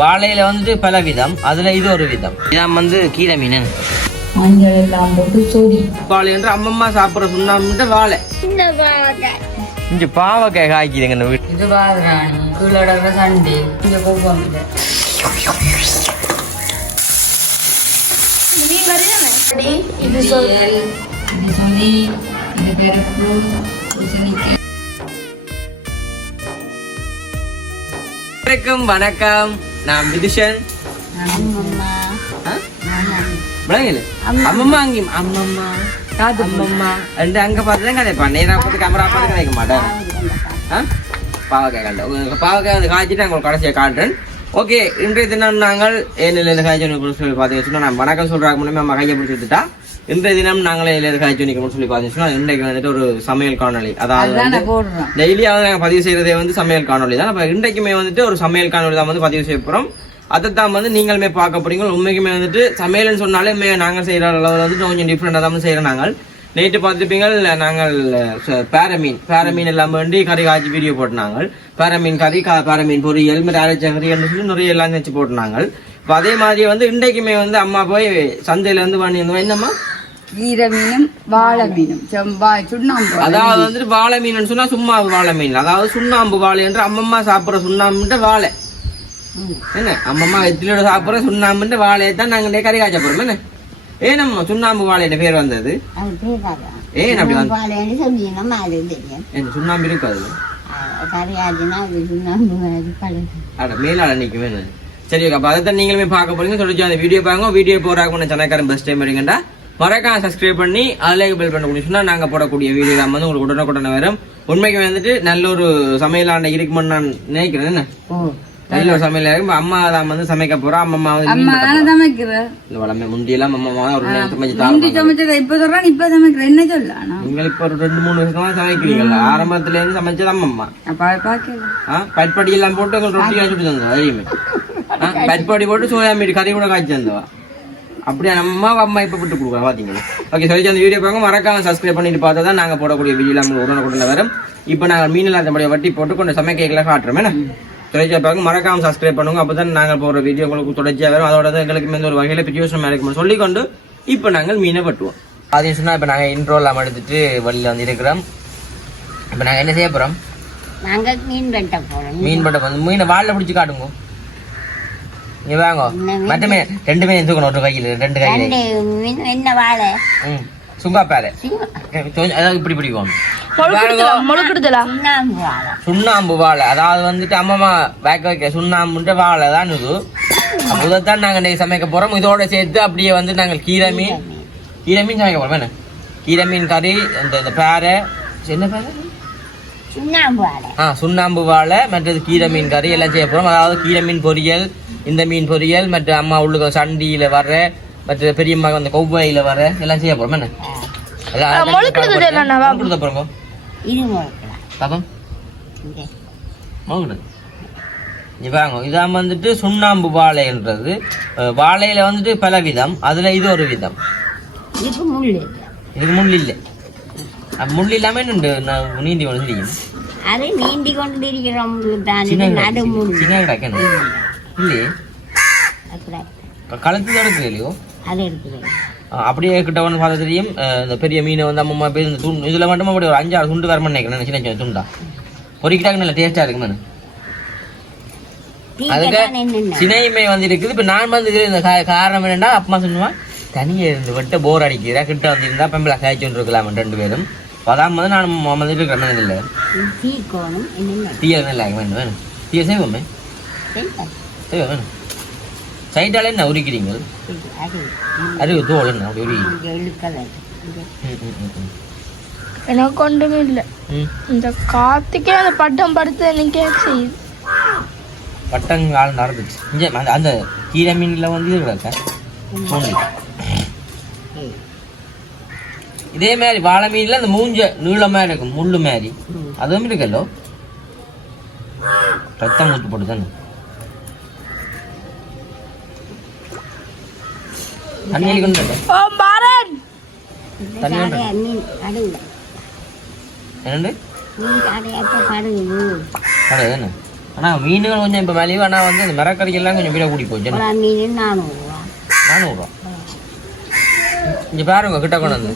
வாழையில வந்துட்டு பல விதம் அதுல இது ஒரு விதம். இதான் வந்து கீரை மீன். மஞ்சள் எல்லாம் போட்டு சொடி. வாழை என்று அம்மம்மா சாப்பிட்ற சுண்ணாம்புன்ற வாழை. இங்க பாவக்காய் காய்க்குதுங்க இந்த வீட்டு. இது பாதுராணி கீழடக்கிற சண்டே இங்க கோபம் இல்லை இது சொல் இது சொதி இது பருப்பு பூசணிக்காய் வணக்கம். வணக்கம் நான் விதுஷன். அம்மம்மா? விளங்கல அம்மம்மா அங்கேயும் அம்மம்மா. ரெண்டு அங்க பார்த்து தான் கதைப்பான் நேரா பார்த்து கேமரா பார்த்து கதைக்க மாட்டேன். ஆ? பாவக்காய் கண்டேன் உங்களுக்கு பாவக்காய் வந்து காய்ச்சிட்டு உங்களுக்கு கடைசியை காட்டுறேன். ஓகே இன்றைய தினம் நாங்கள் ஏனில் காய்ச்சி சொல்லி பார்த்தீங்கன்னு நான் வணக்கம் சொல்றாங்க முன்னே நம்ம கையை பிடிச்சி விட்டுட்டா இன்றைய தினம் நாங்களே இதில் காய்ச்சி நிற்கணும்னு சொல்லி பார்த்தீங்கன்னு இன்றைக்கு வந்துட்டு ஒரு சமையல் காணொளி. அதாவது வந்து டெய்லியாவது நாங்கள் பதிவு செய்யறதே வந்து சமையல் காணொளி தான். அப்போ இன்றைக்குமே வந்துட்டு ஒரு சமையல் காணொளி தான் வந்து பதிவு செய்ய போகிறோம் அதைத்தான் வந்து நீங்களுமே பார்க்க போறீங்க. உண்மைக்குமே வந்துட்டு சமையல்னு சொன்னாலே நாங்கள் செய்கிற அளவில் வந்துட்டு கொஞ்சம் டிஃப்ரெண்டாக தான் செய்கிறோம் நாங்கள். நேற்று பார்த்துருப்பீங்க நாங்கள் பேரமீன் பேரமீன் எல்லாம் வேண்டி கறி காய்ச்சி வீடியோ போட்டுனாங்க பேரமீன் கறி கா பேரமீன் பொரியல் மாதிரி அரைச்ச கறி சொல்லி நிறைய எல்லாம் வச்சு போட்டுனாங்க இப்போ அதே மாதிரி வந்து இன்றைக்குமே வந்து அம்மா போய் சந்தையில வந்து பண்ணி வந்து என்னம்மா? கீரை மீனும் வாழை மீனும் செவ்வாய் சுண்ணாம்பு அதாவது வந்துட்டு வாழை மீன் சொன்னா சும்மா வாழை மீன். அதாவது சுண்ணாம்பு வாழை என்று அம்மம்மா சாப்பிடுற சுண்ணாம்புன்ற வாழை. என்ன? அம்மம்மா எத்திலோட சாப்பிடுற சுண்ணாம்புன்ற வாழையை தான் நாங்க கறி காய்ச்ச போறோம் என்ன? ஏனம்மா சுண்ணாம்பு வாழைன்ற பேர் வந்தது? ஏன் அப்படி வந்து என்ன சுண்ணாம்பு இருக்காது? மேலால நிற்கும் வேணும். சரி அப்போ அதை தான் நீங்களுமே பார்க்க போறீங்க. சொல்லி அந்த வீடியோ பாருங்க. வீடியோ போறாங்க முன்ன சென்னைக்காரன் பெஸ்ட் டைம் வரீங்கடா மறக்காம சப்ஸ்கிரைப் பண்ணி அதில் பெல் பண்ண சொன்னா நாங்க போடக்கூடிய வீடியோ தான் வந்து உங்களுக்கு உடனுக்குடனே வரும். உண்மைக்கு வந்துட்டு நல்ல ஒரு சமையலாண்ட இருக்குமென்னு நான் நினைக்கிறேன். என்ன? நல்ல ஒரு சமையல் இருக்கும். அம்மா தான் வந்து சமைக்க போறா. அம்மா வந்து அம்மா தானே சமைக்கிற. போறா. இந்த வளமை முந்தியெல்லாம் அம்மா தான் ஒரு சமைச்சு முந்தி தாங்க சமைச்சதை இப்ப சொல்றான் இப்ப சமைக்கிற. என்ன சொல்ல நீங்கள் இப்போ ஒரு ரெண்டு மூணு வருஷமா சமைக்கிறீங்கல்ல. ஆரம்பத்துல இருந்து சமைச்சது அம்மம்மா அப்ப பாக்கல ஆ பட்படி எல்லாம் போட்டு உங்களுக்கு ரொட்டி காய்ச்சி தந்தவா தெரியுமே பட்படி போட்டு சோயா மீட் கறி கூட காய்ச்சி தந்தவா அப்படியே நம்ம அம்மா இப்ப போட்டு கொடுக்குறா பாத்தீங்களா ஓகே சரி அந்த வீடியோ பாருங்க மறக்காம சப்ஸ்கிரைப் பண்ணிட்டு பார்த்தா தான் நாங்க போடக்கூடிய வீடியோ எல்லாம் உடனே உடனே வரும் இப்போ நாங்க மீன் இல்லாதபடிய வட்டி போட்டு கொண்டு சமைக்கல காட்டுறோம் என்ன தொடர்ச்சியா பாருங்க மறக்காம சப்ஸ்கிரைப் பண்ணுங்க அப்பதான் நாங்க போடுற வீடியோ உங்களுக்கு தொடர்ச்சியா வரும் அதோட தான் எங்களுக்கு எந்த ஒரு வகையில பிரயோசனமா இருக்கும்னு சொல்லிக்கொண்டு இப்போ நாங்கள் மீனை வெட்டுவோம் அதையும் சொன்னா இப்போ நாங்க இன்ட்ரோ எல்லாம் எடுத்துட்டு வெளியில வந்து இருக்கிறோம் இப்போ நாங்க என்ன செய்ய போறோம் நாங்க மீன் வெட்ட போறோம் மீன் பட்ட வந்து மீனை வாளில் பிடிச்சி காட்டுங்க இங்க வாங்க. மற்ற மீன்? ரெண்டு மீன் தூக்கணும் ஒரு கையில் ரெண்டு கையில். என்ன வாழை? ம் சுங்கா பேரை அதாவது இப்படி பிடிக்கும். சுண்ணாம்பு வாழை. அதாவது வந்துட்டு அம்மாமா வேக்க வைக்க சுண்ணாம்புன்ற வாழை தான் இது. இதைத்தான் நாங்கள் இன்னைக்கு சமைக்க போறோம். இதோட சேர்த்து அப்படியே வந்து நாங்கள் கீரை மீன். கீரை மீன் சமைக்க போறோம். என்ன? கீரை மீன் கறி இந்த இந்த பேரை. என்ன பேரை? ஆ சுண்ணாம்பு வாழை மற்றது கீரை மீன் கறி எல்லாம் செய்ய போறோம். அதாவது கீரை மீன் பொரியல் இந்த மீன் பொரியல் மற்ற அம்மா உள்ளுக்க சண்டியில வர்ற மற்ற பெரியம்மா அந்த கொவ்வாயில வர எல்லாம் செய்ய போறோம். என்ன? எல்லாம் முழுக்குறது போறோம் இது முழுக்கலாம் பாப்போம். இங்கே. முழுக்குறது இங்க வாங்க இதான் வந்துட்டு சுண்ணாம்பு வாழைன்றது. வாழையில வந்துட்டு பல விதம். அதுல இது ஒரு விதம். இதுக்கு முள் இல்லை. ஒன்று இது நடு முள் சின்ன கிடக்கணும் இல்லையே அப்புறம் கழுத்து தான் இல்லையோ அப்படியே கிட்ட வந்து பார்த்தா தெரியும் இந்த பெரிய மீனை வந்து அம்மா போய் இந்த துண்டு இதில் மட்டும் அப்படி ஒரு அஞ்சாறு துண்டு வரமா நினைக்கிறேன் சின்ன சின்ன துண்டா பொறிக்கிட்டாங்க நல்ல டேஸ்டா இருக்கு மேடம் அதுக்கு சினையுமே வந்து இருக்குது இப்போ நான் வந்து இந்த காரணம் என்னன்னா அப்பா சொல்லுவான் தனியே இருந்து விட்டு போர் அடிக்கிறா கிட்ட வந்திருந்தா பெம்பளை காய்ச்சி கொண்டு இருக்கலாம் ரெண்டு பேரும் அதான் வந்து நான் வந்துட்டு இருக்கிறேன் இல்லை வேணும் வேணும். செய்வோமே. செய்வோம் வேணும். சைட்டால என்ன உரிக்கிறீங்க? அறிவு தோல் என்ன அப்படி உரி இங்கே இழுக்கல இங்கே. ம், ம், ம், ம். எனக்கு ஒன்றுமே இல்லை. இந்த காத்துக்கே அந்த பட்டம் படுத்து எனக்கே செய்யுது. பட்டங்கால் நடந்துச்சு. இங்கே அந்த கீரை மீனில் வந்து இது கிடக்க. இதே மாதிரி வாழை மீன்ல அந்த மூஞ்ச நீளமாக இருக்கும் முள்ளு மாதிரி. அதுவும் இருக்கல்லோ. ரத்தம் ஊத்து போட்டு தானே தண்ணி கொண்டு என்னண்டு கடை தானே ஆனா மீன்கள் கொஞ்சம் இப்போ மலிவு ஆனால் வந்து அந்த மரக்கறி எல்லாம் கொஞ்சம் விலை கூடி போச்சு. மீன் நானூறுரூவா நானூறுரூவா இங்கே பாருங்க கிட்ட கொண்டு வந்து.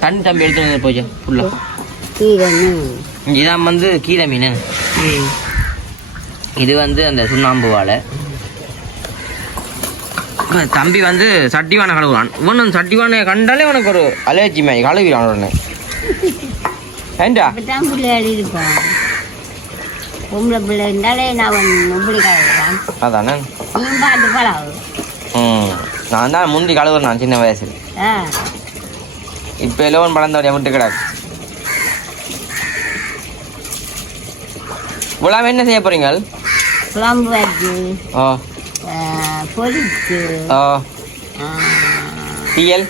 தண்ணி தம்பி எடுத்து வந்து போச்சு ஃபுல்லாக கீரை இதான் வந்து கீரை மீன். இது வந்து அந்த சுண்ணாம்பு வாழை. தம்பி வந்து சட்டிவான கழுவுறான். இவன் சட்டிவானை கண்டாலே உனக்கு ஒரு அலர்ஜி மாதிரி கழுவிறான் உடனே. ஏண்டா? அப்படித்தான் பிள்ளைகள் இருப்பான் பொம்பளை பிள்ளை இருந்தாலே நான் இப்படி கலவுறான் அதானே? நீ பாட்டு பழகு ம். நான் தான் முந்தி கழுவுறேன் நான் சின்ன வயசுல. இப்போ எல்லோரும் பழந்தவடைய விட்டு கிடாக்கு. இவ்வளோ என்ன செய்ய போறீங்க குழம்பு வச்சு ஓ பொரிச்சு ஓ தீயல்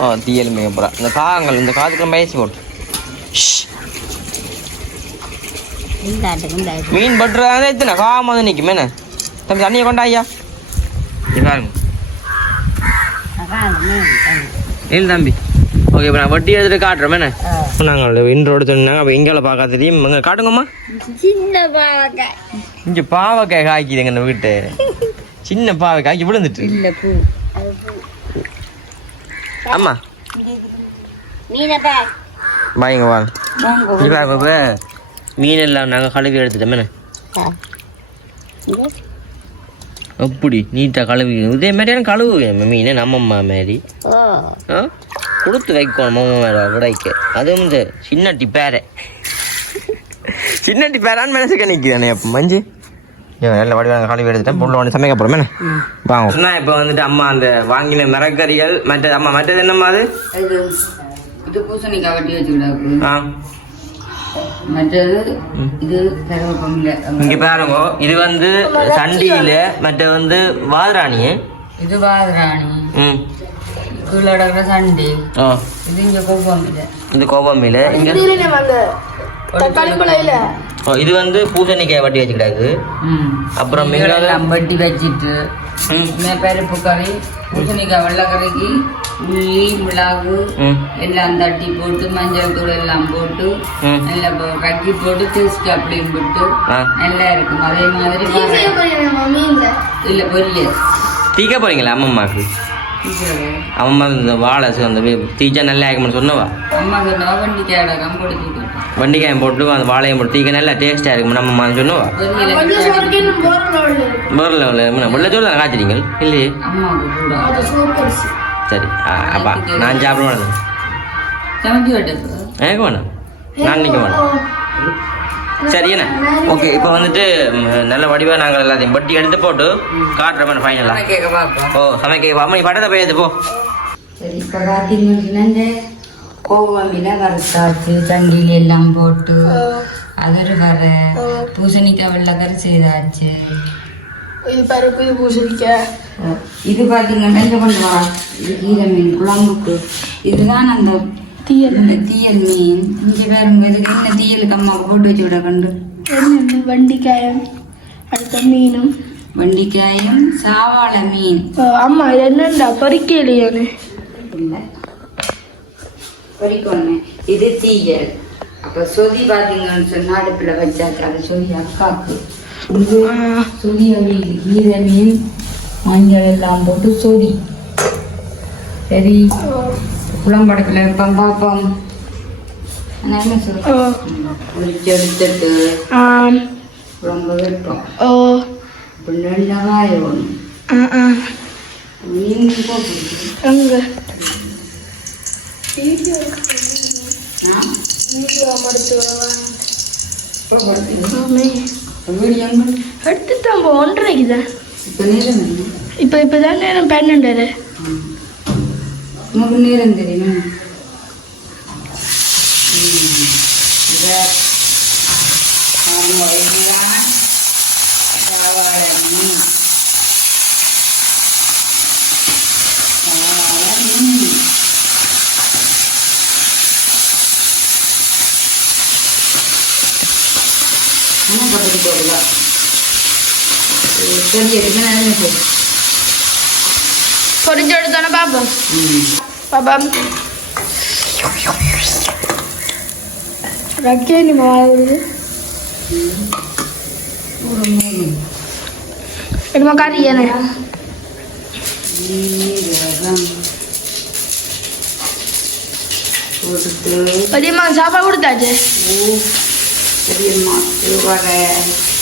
ஓ தீயல் மிக போகிறா இந்த காகங்கள் இந்த காதுக்குள்ள மயசி போட்டு. மீன் பட்டுறதா எத்தனை வந்து நிற்கும் என்ன? தம்பி தண்ணியை கொண்டா ஐயா. இல்லை தம்பி ஓகே இப்போ நான் வட்டி எடுத்துட்டு காட்டுறோம் என்ன. நாங்கள் இன்ட்ரோடு சொன்னாங்க அப்போ எங்கால பார்க்க தெரியும் இங்கே காட்டுங்கம்மா சின்ன பாவக்காய் இங்கே பாவக்காய் காய்க்குதுங்க இந்த வீட்டு சின்ன பாவக்காய்க்கு விழுந்துட்டு இல்ல பூ அது பூ ஆமா மீனை பாய் பாய்ங்க வாங்க வாங்க இங்க பாருங்க இப்போ மீன் எல்லாம் நாங்கள் கழுவி எடுத்துட்டோம் என்ன எப்படி நீட்டாக கழுவி. இதே மாதிரியான கழுவுவேன் மீன் நம்ம அம்மா மாதிரி. ஓ ஆ? கொடுத்து வைக்கணும் மாமா மேலே விடைக்க அதுவும் இந்த சின்ன டிப்பேரை சின்ன டிப்பேரான்னு மனசுக்கு நிற்கிறானே அப்போ மஞ்சு? நல்ல வடிவாங்க கழுவி எடுத்துட்டேன் பொருள் ஒன்று சமைக்க போகிறோம் என்ன? வாங்க. சொன்னா இப்போ வந்துட்டு அம்மா அந்த வாங்கின மரக்கறிகள் மற்றது அம்மா மற்றது என்னம்மா அது? இது பூசணிக்காய் வெட்டி வச்சுக்கிடாக்கு ஆ. மற்றது இது இங்கே பாருங்க இது வந்து சண்டியில் மற்ற வந்து வாதராணி. இது வாதராணி. ம். கீழே கிடக்குற சண்டே. ஓ இது இங்கே இங்கே வந்து பூசணிக்காய் வட்டி வச்சுக்கிடாது. ம். அப்புறம் வெட்டி வச்சிட்டு பருப்பு கறி பூசணிக்காய் வெள்ளைக்கறிக்கு உள்ளி மிளகு எல்லாம் தட்டி போட்டு மஞ்சள் தூள் எல்லாம் போட்டு நல்லா கட்டி போட்டு டேஸ்ட் அப்படியும் போட்டு நல்லா இருக்கும். அதே மாதிரி இல்ல பொரியல். தீக்க போறீங்களா அம்மம்மாக்கு? அம்மம்மா இந்த வாழை அந்த வி- தீச்சா நல்லா ஆகும்னு சொன்னவா? அம்மா சொன்னா வண்டிக்காய் அடக்கம் கொடுத்து வண்டிக்காயம் போட்டு அந்த வாழையம் போட்டு தீக்க நல்லா டேஸ்ட்டாக இருக்கும் நம்ம சொன்னவா? லெவலில் வெள்ளை சோறு தான் காய்ச்சிட்டீங்க இல்லையே. சரி அப்பா நான் சாப்பிட விட்டது எனக்கு வேணாம். நான் நிற்க வேணாம். சரி என்ன? ஓகே இப்போ வந்துட்டு நல்ல வடிவாக நாங்கள் எல்லாத்தையும் பட்டி எடுத்து போட்டு காட்டுற மாதிரி ஃபைனலாக ஓ சமைக்க அம்மா நீ படத்தை போய் எடுத்து போ சரி இப்போ பார்த்தீங்கன்னா இந்த கோவமில வறுத்தாச்சு சண்டியில் எல்லாம் போட்டு அதர் வர பூசணிக்காய் வெள்ளைக்கறி செய்தாச்சு பருப்பு பூசணிக்காய். இது பார்த்தீங்கன்னா இங்க கொண்டு வா இது கீரை மீன் குழம்புக்கு. இதுதான் அந்த தீயல் தீயல் மீன். இங்கே பாருங்க இதுக்கு என்ன தீயலுக்கு அம்மாவுக்கு போட்டு வச்சு விட கண்டு வண்டிக்காயம் அடுத்த மீனும். வண்டிக்காயும் சாவாழை மீன். அம்மா இது என்னண்டா? பொறிக்கலையானே. இல்லை. பொரிக்கொன்னு இது தீயல். அப்போ சொதி பார்த்தீங்கன்னு சொன்னா அடுப்பில் வச்சாச்சு அது சொதி அக்காக்கு. இது அவியல் கீரை மீன். மஞ்சள் எல்லாம் போட்டு சொதி சரி குளம்படத்தில் வைப்போம் பார்ப்போம். நல்ல சொல்? பொரிச்சு எடுத்துட்டு குழம்பு வைப்போம். நல்லா காயணும் மீன் போட்டு எடுத்துட்டான் போ ஒன்றரைக்கு தான் இப்போ என்ன இப்போ தான் நேரம் பன்னெண்டரை உனக்கு நேரம் தெரியுமா சரி எடுக்க நினைச்சு பொறிஞ்சு எடுத்தானே பாப்போம் பாப்பா ரக்கே நீ வருது என்னமா கறி என்ன ஜீரகம் போட்டுட்டு பெரியம்மா சாப்பாடு கொடுத்தாச்சு பூ பெரியம்மா திருவரை இந்த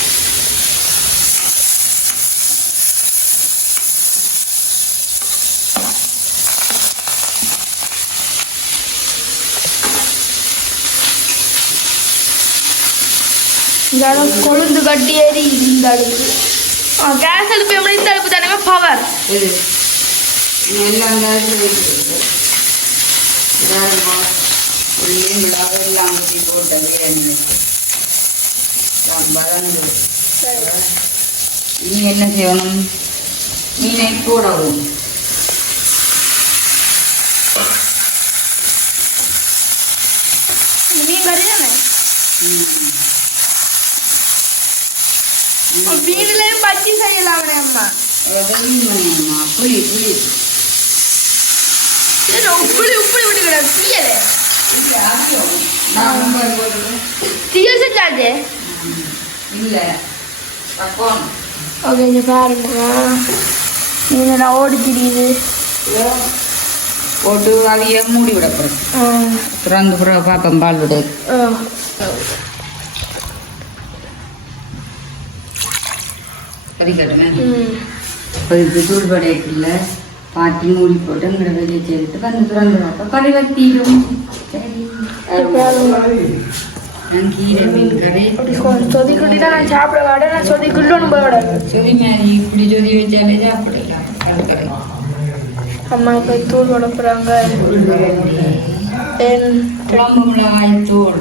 அளவு கொழுந்து கட்டி ஏறி இந்த அடுப்பு ஆ கேஸ் அடுப்பு எப்படி இந்த அடுப்பு தானே பவர் எல்லாம் போட்டது இனி என்ன செய்யணும்? மீனை போடவும். மீன் கறி தானே? மீன்லயும் பச்சி செய்யலாம் அம்மா. புளி புளி உப்புளி உப்புளி விட்டு கிடக்கு. தீயலே. செஞ்சாச்சு? இல்லை ஓகே இங்க பாருங்க. நான் ஓடி தெரியுது? போட்டு அவைய மூடி விடப்படும் திறந்து பிறகு பார்ப்போம் பால் விடு. இது தூள் படையக்குள்ள பாட்டி மூடி போட்டு இங்கிட்ட வெளியே சேர்த்து வந்து திறந்து வத்திடும் சரி. நான் கீரை மீன் கறி சொதிக்குட்டினா நான் சாப்பிட வாட நான் சொதி மேலே இப்படி சொதி வச்சாலே சாப்பிடலாம். அம்மா இப்போ தூள் போட போகிறாங்க குழம்பு மிளகாய் தூள்.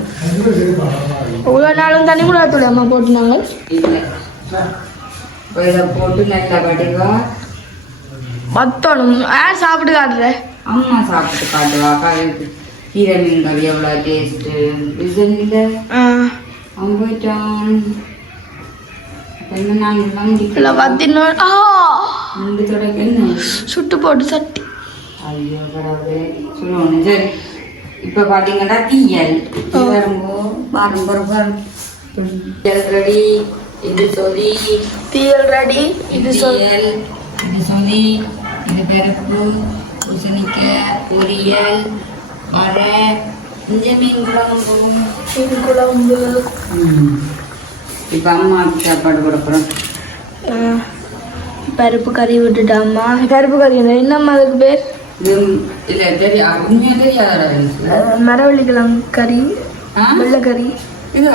இவ்வளோ நாளும் தண்ணி கூட தூள் அம்மா போட்டுனாங்க. இல்லை. இதை போட்டு நல்லா வடிவா. மத்தணும் யார் சாப்பிட்டு காட்டுற அம்மா சாப்பிட்டு காட்டுவா. கறி கீரை மீன் கறி எவ்வளோ டேஸ்ட்டு இல்லை அவன் போயிட்டான். என்ன நாங்கள் எல்லாம் முடிக்கலாம் பத்தினோட ஆ. ரெண்டு தொடக்க என்ன? சுட்டு போட்டு சட்டி. ஐயோ கடவுளே. சொல்லணும் சரி. இப்போ பார்த்தீங்கன்னா தீயல். இது வரும்போ பாரம் பாரம் தீயல் ரெடி. இது சொதி தீயல் ரெடி. இது சொல் இது சொதி இது பருப்பு பூசணிக்காய் பொரியல் வரை இஞ்ச மீன் குழம்பு. மீன் குழம்பு. இப்போ அம்மா சாப்பாடு கொடுக்குறோம் பருப்பு கறி விட்டுட்டாம்மா. பருப்பு கறி என்னம்மா அதுக்கு பேர்? இது இல்லை தெரியா உண்மையாக தெரியாதா எனக்கு? அஹ், மரவள்ளி கிழங்கு கறி. வெள்ளைக்கறி இதோ?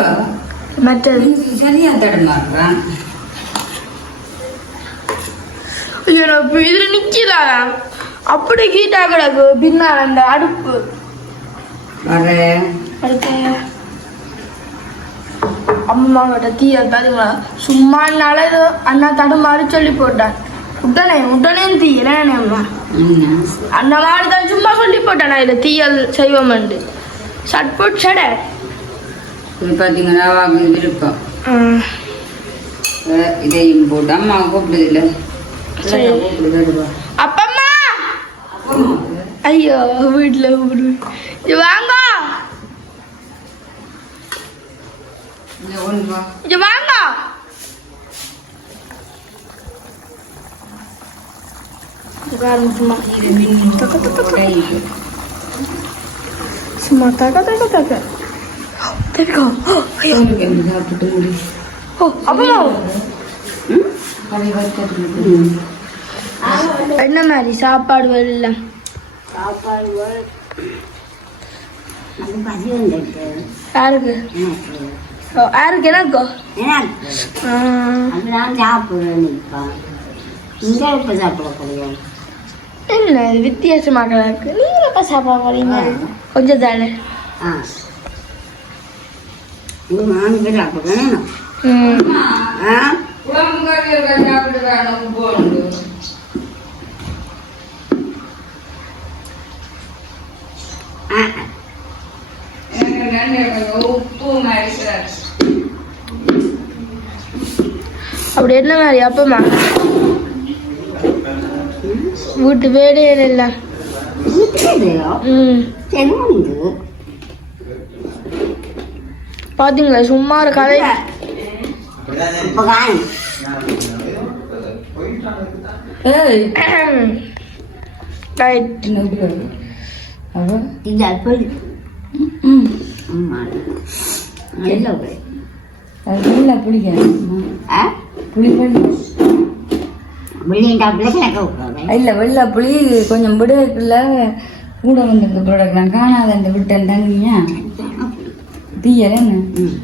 மற்றது இது சரியா தடுமாறுறான் ஐயோ நான் இதுல நிக்கிறாரா அப்படி கீட்டா கிடக்கு. பின்னால் அந்த அடுப்பு. வர அடுத்து அம்மா கிட்ட தீய தருமா சும்மா இது அண்ணா தடுமாறி சொல்லி போட்டான் உடனே உடனே தீயல அம்மா? அந்த மாதிரி தான் சும்மா சொல்லி போட்டானா? இதில் தீயல் செய்வோம்ண்டு சட்புட் சட. இது பார்த்தீங்கன்னா வாங்க விருப்பம். இதையும் போட்டு அம்மா கூப்பிடுது இல்லை? அப்பம்மா! ஐயோ வீட்டில் கூப்பிடு இது வாங்க. சும்மா. இது மின் கை. ஐயோ. என்ன ஓ மாதிரி சாப்பாடு வரல சாப்பாடு யாருக்கு? யாருக்கு? எனக்கோ? நான் சாப்பிடுறேன் இங்கே இப்போ சாப்பிட கிடையாது என்ன இது வித்தியாசமாக இருக்கு சாப்பிட போறீங்க? கொஞ்சம் தானே ஆ இது நாலு பேர் சாப்பிடுறேன் ம் ஆ குழம்பு கறி இருக்கா சாப்பிட்டு வேணும் போகணும் ஆ எனக்கு நன்றி மாதிரி அப்படி என்ன மாதிரி? அப்பமா? வீட்டு வேலையே இல்லை. ம். பாத்தீங்களா? சும்மா ஒரு கதை. இல்ல. வெள்ளை புளி கொஞ்சம் விடக்குள்ள கூட வந்திருக்கு ப்ராடக்ட் நான் காணாத அந்த விட்டேன் தங்கியா தீயல என்ன? ம்.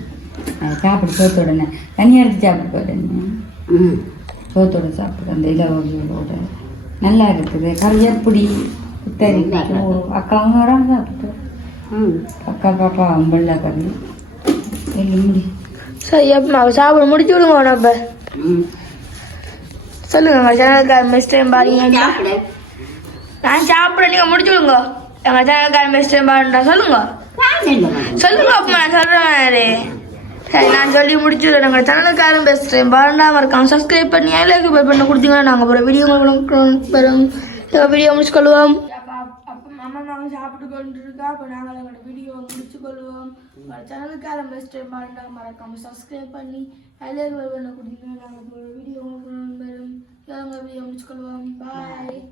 அதை சாப்பிட்டு சோத்தோட என்ன தனியாக எடுத்து சாப்பிட்டு போட்டேன் ம். சோத்தோட சாப்பிட்டு அந்த இலவோட நல்லா இருக்குது. கரியப்பொடி புத்தரி. அக்கா அவங்க வராங்க சாப்பிட்டு. ம். அக்கா பாப்பா வெள்ளை கறி. சரி அப்பா சாப்பிட முடிச்சு விடுங்க நம்ம ம். சொல்லுங்க சேனலுக்கார மிஸ் டைம் பாருங்க. சாப்பிடு. நான் சாப்பிட நீங்க முடிச்சு விடுங்க. எங்க சேனலுக்கார மிஸ் டைம் பாருண்டா சொல்லுங்க. நான் என்ன சொல்லுங்க நான் சொல்றேன் சரி நான் சொல்லி முடிச்சுடுறேன். எங்கள் சேனலுக்காரும் பேசுகிறேன் பாருண்டா மறக்காம சப்ஸ்கிரைப் பண்ணி லைக் பே பண்ண கொடுத்தீங்கன்னா நாங்கள் அப்புறம் வீடியோ பெறும் வீடியோ முடிச்சுக்கொள்வோம். அப்போ அம்மா நாங்கள் சாப்பிட்டு கொண்டு இருக்கா அப்போ நாங்கள் எங்களோட வீடியோ முடிச்சுக்கொள்வோம். சேனலுக்கார பேசுகிறேன் பாருண்டா மறக்காம சப்ஸ்கிரைப் பண்ணி லைக் பெல் பண்ண கொடுத்தீங்கன்னா நாங்கள் அப்புறம் வீடியோ வீடியோ முடிச்சுக்கொள்வோம். பாய்